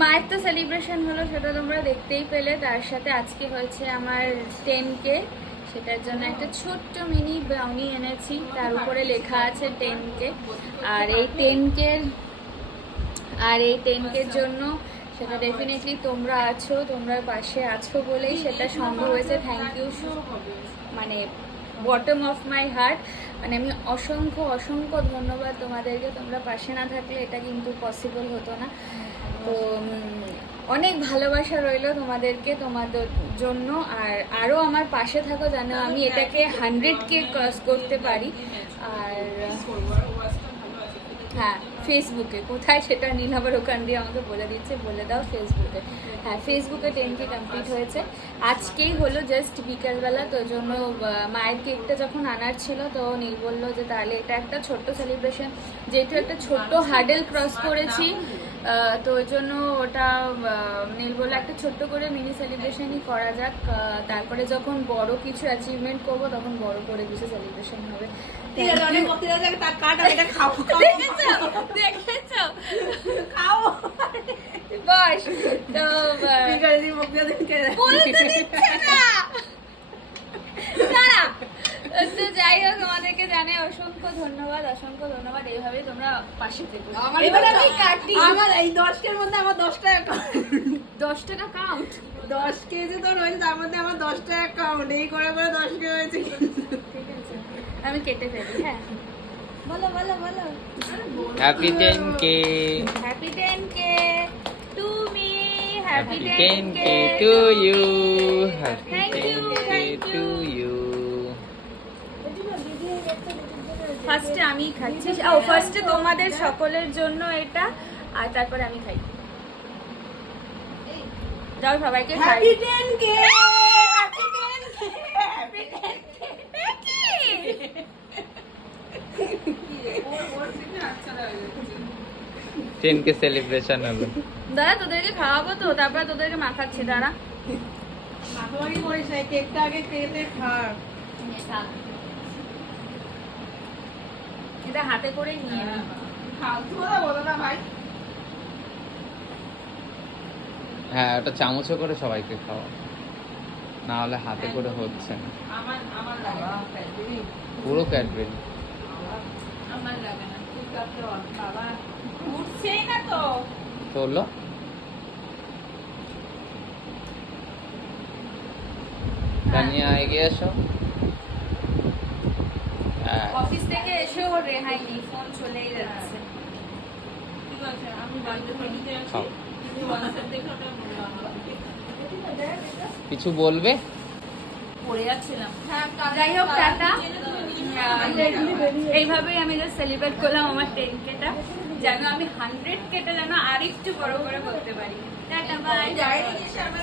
মায়ের তো সেলিব্রেশন হলো, সেটা তোমরা দেখতেই পেলে। তার সাথে আজকে হয়েছে আমার 10K, সেটার জন্য একটা ছোট্ট মিনি ব্রাউনি এনেছি, তার উপরে লেখা আছে 10K। আর এই 10K জন্য সেটা ডেফিনেটলি তোমরা আছো, তোমরা পাশে আছো বলেই সেটা সম্ভব হয়েছে। থ্যাংক ইউ, মানে বটম অফ মাই হার্ট। মানে আমি অসংখ্য অসংখ্য ধন্যবাদ তোমাদেরকে। তোমরা পাশে না থাকলে এটা কিন্তু পসিবল হতো না। তো অনেক ভালোবাসা রইলো তোমাদেরকে, তোমাদের জন্য। আর আরও আমার পাশে থাকো যেন আমি এটাকে 100K ক্রস করতে পারি। আর হ্যাঁ, ফেসবুকে কোথায় সেটা নীল আবার ওখান দিয়ে আমাকে বলে দিচ্ছে, বলে দাও ফেসবুকে। হ্যাঁ, ফেসবুকে 10K কমপ্লিট হয়েছে আজকেই হলো, জাস্ট বিকালবেলা। তো ওই জন্য মায়ের কেকটা যখন আনার ছিল তো নীল বললো যে তাহলে এটা একটা ছোট্ট সেলিব্রেশন, যেহেতু একটা ছোট্ট হার্ডেল ক্রস করেছি, তো ওই জন্য ওটা নীল বললো একটা ছোট্ট করে মিনি সেলিব্রেশনই করা যাক। তারপরে যখন বড় কিছু অ্যাচিভমেন্ট করবো তখন বড় করে কিছু সেলিব্রেশন হবে। বস তো তো যাই হোক, আমাদেরকে জানাই অসংখ্য ধন্যবাদ, অসংখ্য ধন্যবাদ। এইভাবেই তোমরা পাশে থেকো। এবার আমি কাটি। আমার এই 10 মধ্যে আমার 10 টাকা 10 টাকা কাউন্ট, 10 কেজি তো রয়েছে, তার মধ্যে আমার 10 টাকা কাউন্ট, এই করে 10 কে হয়েছে। ঠিক আছে, আমি কেটে ফেলি। হ্যাঁ, বলো বলো বলো। Happy 10K, happy 10K to me, happy happy 10K 10K to you, happy Thank you, 10K thank to you. You. ফার্স্টে আমি খাচ্ছি। ও, ফার্স্টে তোমাদের সকলের জন্য এটা, আর তারপরে আমি খাই। যাও সবাইকে খাই। Happy 10K, happy 10K, happy 10K celebration হলো। দাদা তোদেরকে খাওয়াবো তো, তারপরে তোদেরকে মাখাচ্ছি। দাঁড়া, মাখামাখি করিস না, কেকটা আগে কেটে খা। এটা হাতে করে নিয়ে নি। ফালতু কথা বলো না ভাই। হ্যাঁ, ওটা চামচে করে সবাইকে খাওয়া, না হলে হাতে করে হচ্ছে না। আমার লাগে পুরো ক্যাডবেরি। আমার লাগে না। বাবা উঠছেই না তো। তোলো। তানিয়া এগিয়ে এসো। হ্যাঁ, অফিস থেকে এসেও ওর রেহাই নেই, ফোন চলেই যাচ্ছে। ঠিক আছে, আমি বাড়িতে নিতে আসি। খাও। তুমি WhatsApp দেখে ওটা বলো আমাকে। কিছু বলবে? পড়ে যাচ্ছিলাম। হ্যাঁ, যাই হোক, টাটা। এইভাবে এইভাবেই আমি জাস্ট সেলিব্রেট করলাম আমার 10Kটা, যেন আমি 100Kটা যেন আরেকটু বড় করে করতে পারি। Tata, bye. যাই জিনিস আমরা